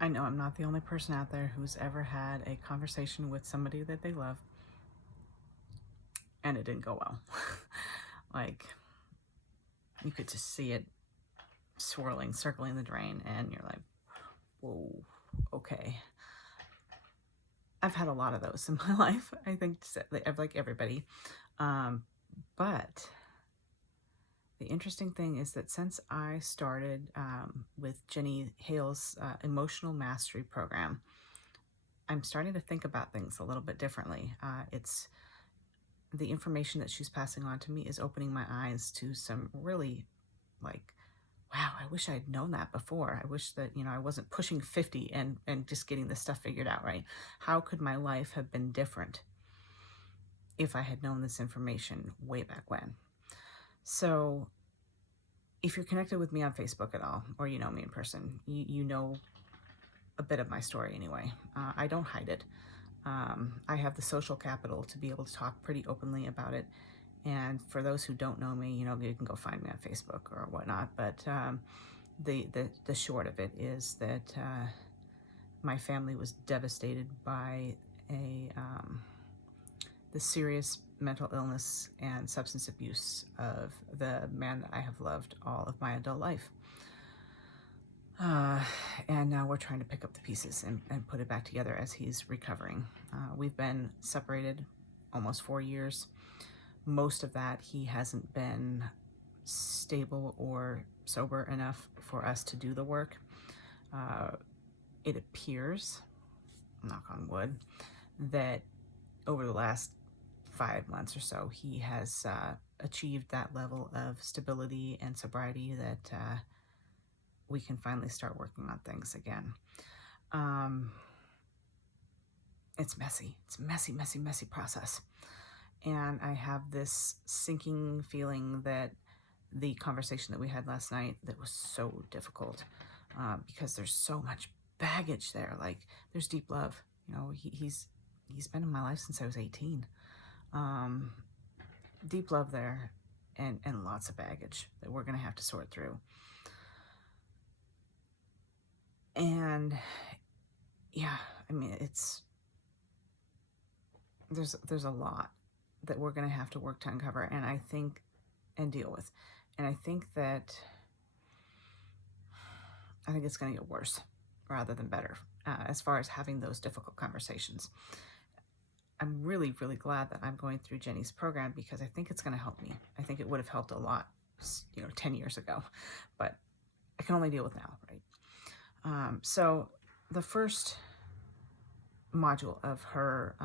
I know I'm not the only person out there who's ever had a conversation with somebody that they love and it didn't go well. Like, you could just see it swirling, circling the drain, and you're like, whoa, okay. I've had a lot of those in my life, I think, like everybody. But the interesting thing is that since I started with Jenny Hale's Emotional Mastery Program, I'm starting to think about things a little bit differently. It's the information that she's passing on to me is opening my eyes to some really, like, wow, I wish I'd known that before. I wish that, I wasn't pushing 50 and just getting this stuff figured out, right? How could my life have been different if I had known this information way back when? So if you're connected with me on Facebook at all, or you know me in person, you know a bit of my story anyway. I don't hide it. I have the social capital to be able to talk pretty openly about it. And for those who don't know me, you can go find me on Facebook or whatnot. But the short of it is that my family was devastated by the serious mental illness and substance abuse of the man that I have loved all of my adult life. And now we're trying to pick up the pieces and put it back together as he's recovering. We've been separated almost 4 years. Most of that he hasn't been stable or sober enough for us to do the work. It appears, knock on wood, that over the last 5 months or so, he has achieved that level of stability and sobriety that we can finally start working on things again. It's messy. It's a messy, messy, messy process. And I have this sinking feeling that the conversation that we had last night that was so difficult because there's so much baggage there. Like, there's deep love. He's been in my life since I was 18. Deep love there and lots of baggage that we're going to have to sort through. And yeah, I mean, there's a lot that we're going to have to work to uncover and deal with. And I think it's going to get worse rather than better as far as having those difficult conversations. I'm really, really glad that I'm going through Jenny's program because I think it's going to help me. I think it would have helped a lot, 10 years ago, but I can only deal with now, right? So the first module of her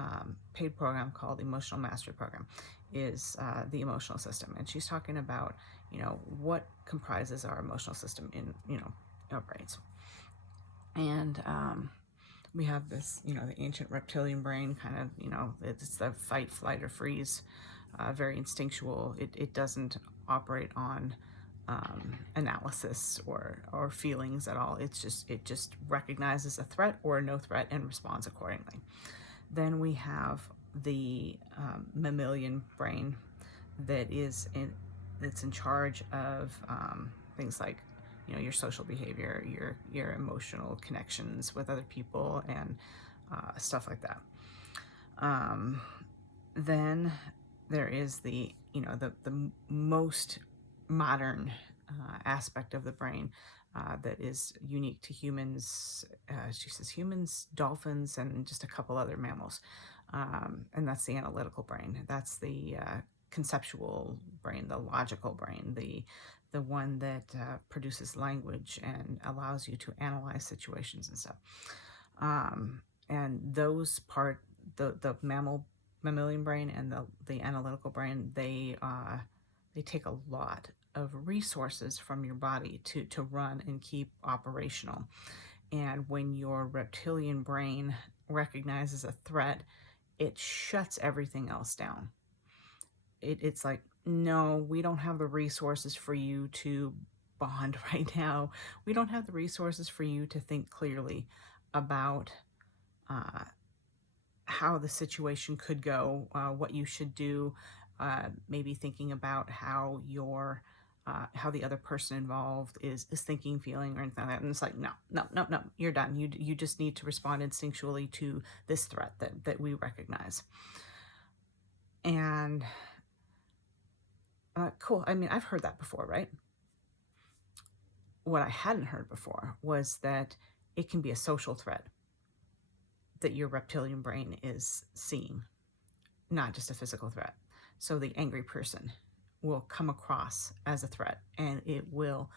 paid program called Emotional Mastery Program is the emotional system. And she's talking about, what comprises our emotional system in, our brains. And we have this, the ancient reptilian brain kind of, it's the fight, flight, or freeze, very instinctual. It doesn't operate on analysis or feelings at all. It just recognizes a threat or no threat and responds accordingly. Then we have the mammalian brain that's in charge of things like your social behavior, your emotional connections with other people, and stuff like that. Then there is the most modern aspect of the brain that is unique to humans. She says humans, dolphins, and just a couple other mammals. And that's the analytical brain. That's the conceptual brain, the logical brain, the one that produces language and allows you to analyze situations and stuff. And those the mammalian brain and the analytical brain, they take a lot of resources from your body to run and keep operational. And when your reptilian brain recognizes a threat, it shuts everything else down. It's like, no, we don't have the resources for you to bond right now. We don't have the resources for you to think clearly about how the situation could go, what you should do, maybe thinking about how your how the other person involved is thinking, feeling, or anything like that. And it's like, no, no, no, no, you're done. You just need to respond instinctually to this threat that we recognize. And cool. I mean, I've heard that before, right? What I hadn't heard before was that it can be a social threat that your reptilian brain is seeing, not just a physical threat. So the angry person will come across as a threat, and it will,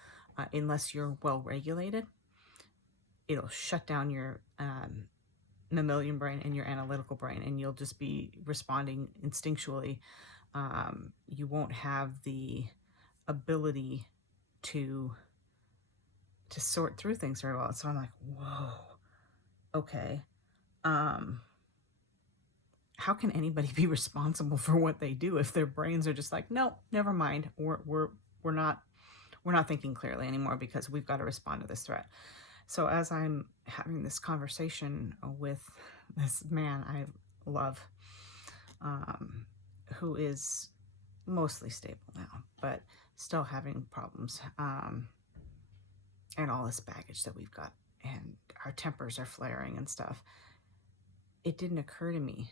unless you're well regulated, it'll shut down your mammalian brain and your analytical brain, and you'll just be responding instinctually. You won't have the ability to sort through things very well. So I'm like, whoa, okay. How can anybody be responsible for what they do if their brains are just like, no, never mind. We're not thinking clearly anymore because we've got to respond to this threat. So as I'm having this conversation with this man I love, who is mostly stable now, but still having problems, and all this baggage that we've got, and our tempers are flaring and stuff, it didn't occur to me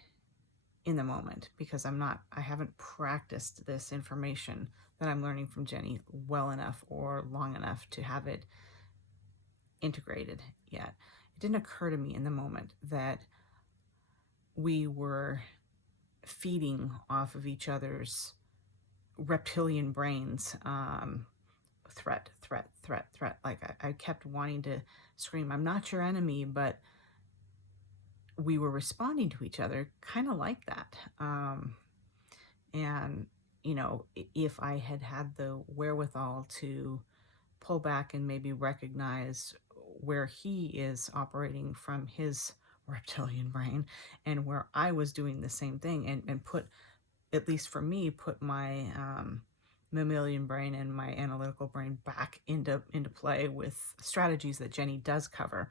in the moment, because I haven't practiced this information that I'm learning from Jenny well enough or long enough to have it integrated yet. It didn't occur to me in the moment that we were feeding off of each other's reptilian brains. Threat. Like I kept wanting to scream, I'm not your enemy, but we were responding to each other kind of like that. And, you know, if I had had the wherewithal to pull back and maybe recognize where he is operating from his reptilian brain and where I was doing the same thing, and put, at least for me, put my mammalian brain and my analytical brain back into play with strategies that Jenny does cover,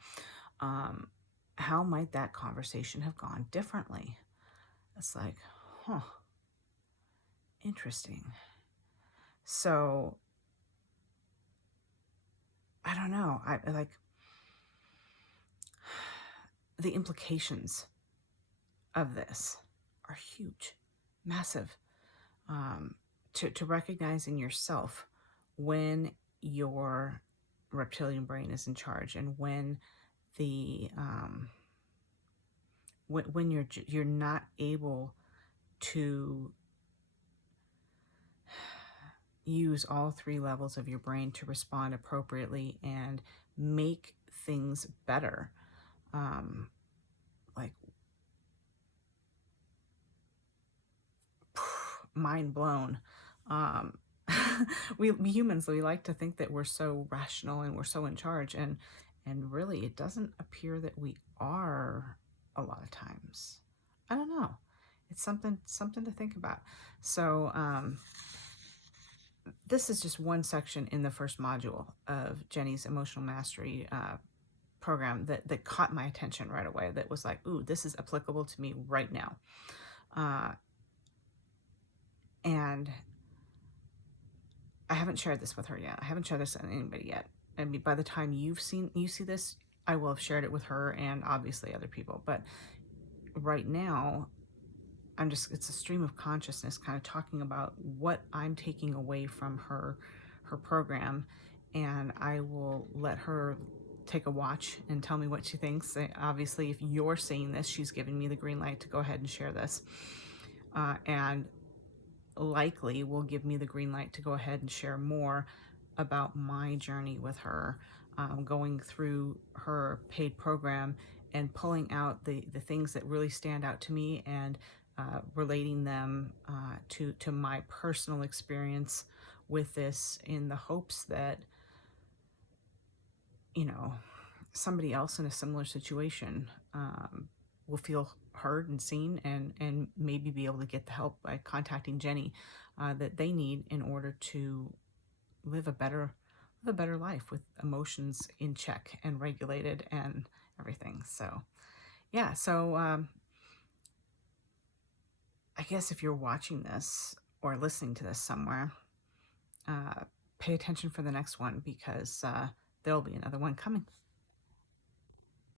how might that conversation have gone differently? It's like, huh, interesting. So I don't know. I like the implications of this are huge, massive. To recognizing yourself when your reptilian brain is in charge, and when the when you're not able to use all three levels of your brain to respond appropriately and make things better. Like, mind blown. We humans, we like to think that we're so rational and we're so in charge, and really it doesn't appear that we are a lot of times. I don't know. It's something to think about. So this is just one section in the first module of Jenny's emotional mastery program that caught my attention right away. That was like, ooh, this is applicable to me right now. And I haven't shared this with her yet. I haven't shared this with anybody yet. I mean, by the time you see this, I will have shared it with her and obviously other people. But right now, it's a stream of consciousness kind of talking about what I'm taking away from her program. And I will let her take a watch and tell me what she thinks. Obviously, if you're seeing this, she's giving me the green light to go ahead and share this. And likely will give me the green light to go ahead and share more about my journey with her, going through her paid program and pulling out the things that really stand out to me, and relating them to my personal experience with this, in the hopes that, you know, somebody else in a similar situation will feel heard and seen, and maybe be able to get the help by contacting Jenny that they need in order to live a better life with emotions in check and regulated and everything. So yeah, so I guess if you're watching this or listening to this somewhere, pay attention for the next one because there'll be another one coming.